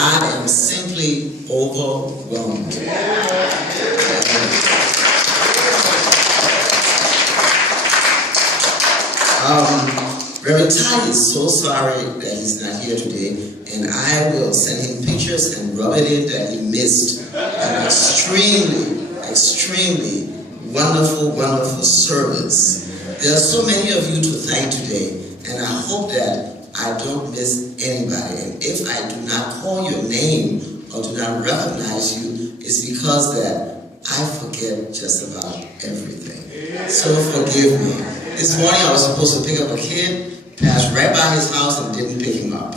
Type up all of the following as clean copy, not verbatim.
I am simply overwhelmed. Reverend Ty is so sorry that he's not here today, and I will send him pictures and rub it in that he missed an extremely wonderful service. There are so many of you to thank today, and I hope that I don't miss anybody. And if I do not call your name or do not recognize you, it's because that I forget just about everything. So forgive me. This morning I was supposed to pick up a kid, passed right by his house and didn't pick him up.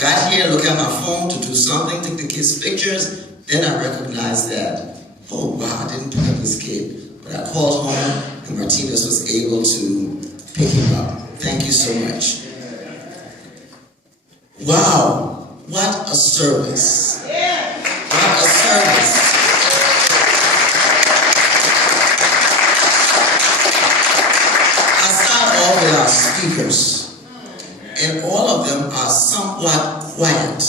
Got here, looked at my phone to do something, took the kid's pictures, then I recognized that, oh wow, I didn't pick up this kid. But I called home and Martinez was able to pick him up. Thank you so much. Wow, what a service. What a service. With our speakers, and all of them are somewhat quiet,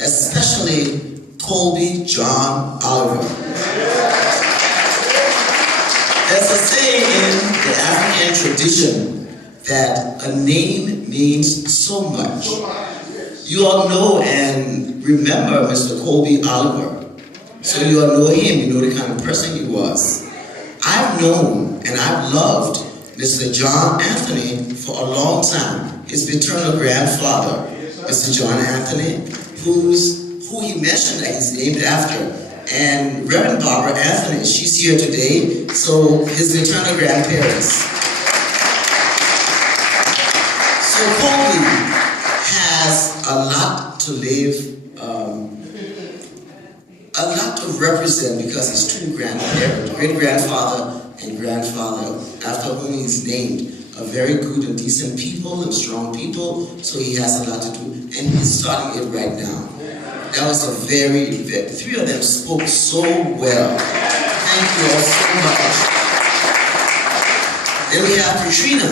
especially Colby John Oliver. There's a saying in the African tradition that a name means so much. You all know and remember Mr. Colby Oliver, so you all know him, you know the kind of person he was. I've known and I've loved Mr. John Anthony for a long time, his paternal grandfather, Mr. John Anthony, who he mentioned that he's named after. And Reverend Barbara Anthony, she's here today, so his maternal grandparents. So Colby has a lot to live, a lot to represent because his two grandparents, great-grandfather and grandfather, after whom he's named, are very good and decent people and strong people, so he has a lot to do, and he's starting it right now. That was a the three of them spoke so well. Thank you all so much. Then we have Katrina,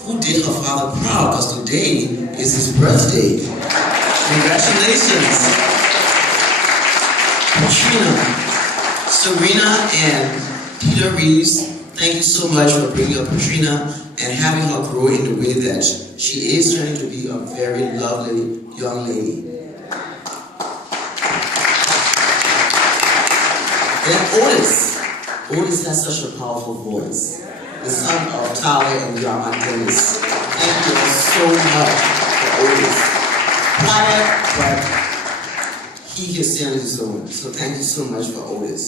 who did her father proud, because today is his birthday. Congratulations. Katrina, Serena, and Peter Reeves, thank you so much for bringing up Katrina and having her grow in the way that she is turning to be a very lovely young lady. Then Otis has such a powerful voice. The son of Tyler and Yama Dennis. Thank you so much for Otis. Quiet, but he can stand on his own. So thank you so much for Otis.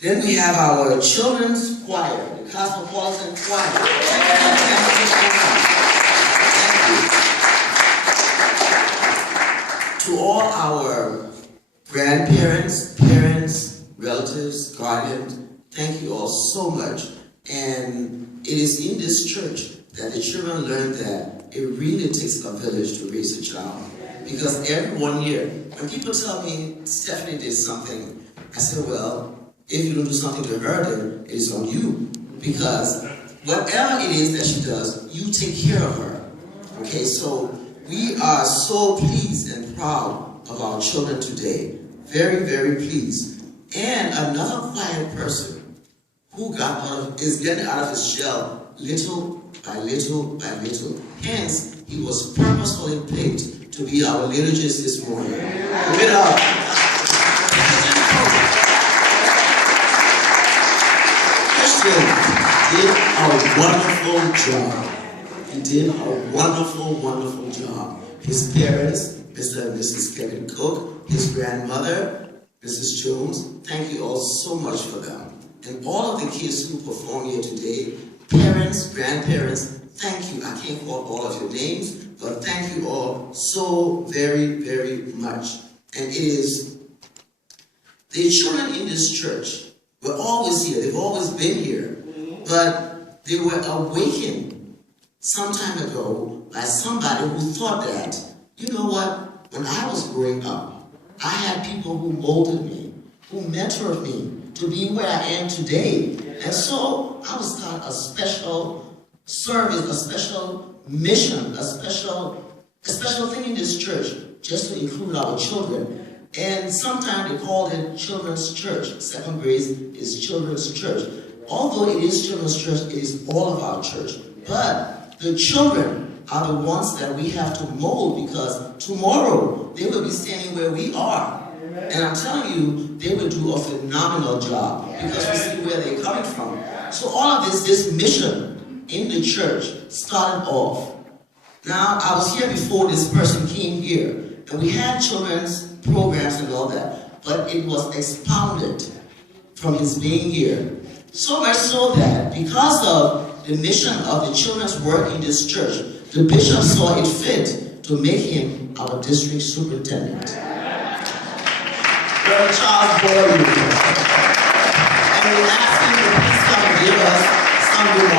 Then we have our children's choir, the Cosmopolitan Choir. Thank you. To all our grandparents, parents, relatives, guardians, thank you all so much. And it is in this church that the children learn that it really takes a village to raise a child. Because every 1 year, when people tell me Stephanie did something, I say, well, if you don't do something to her, then it is on you. Because whatever it is that she does, you take care of her. Okay, so we are so pleased and proud of our children today. Very, very pleased. And another quiet person who is getting out of his shell little by little by little. Hence, he was purposefully picked to be our liturgist this morning. Give it up. Did a wonderful job. He did a wonderful job. His parents, Mr. and Mrs. Kevin Cook, his grandmother, Mrs. Jones, thank you all so much for them. And all of the kids who perform here today, parents, grandparents, thank you. I can't call all of your names, but thank you all so very, very much. And it is the children in this church were always here. They've always been here. But they were awakened some time ago by somebody who thought that, you know what, when I was growing up, I had people who molded me, who mentored me to be where I am today. And so I would start a special service, a special mission, a special a special thing in this church, just to include our children. And sometimes they call it children's church. Second grade is children's church. Although it is children's church, it is all of our church. But the children are the ones that we have to mold, because tomorrow they will be standing where we are. And I'm telling you, they will do a phenomenal job, because we see where they're coming from. So all of this mission in the church started off. Now, I was here before this person came here, and we had children's programs and all that, but it was expounded from his being here. So much so that because of the mission of the children's work in this church, the bishop saw it fit to make him our district superintendent. Brother Charles Boyle. And we asked him to please come and give us some remarks.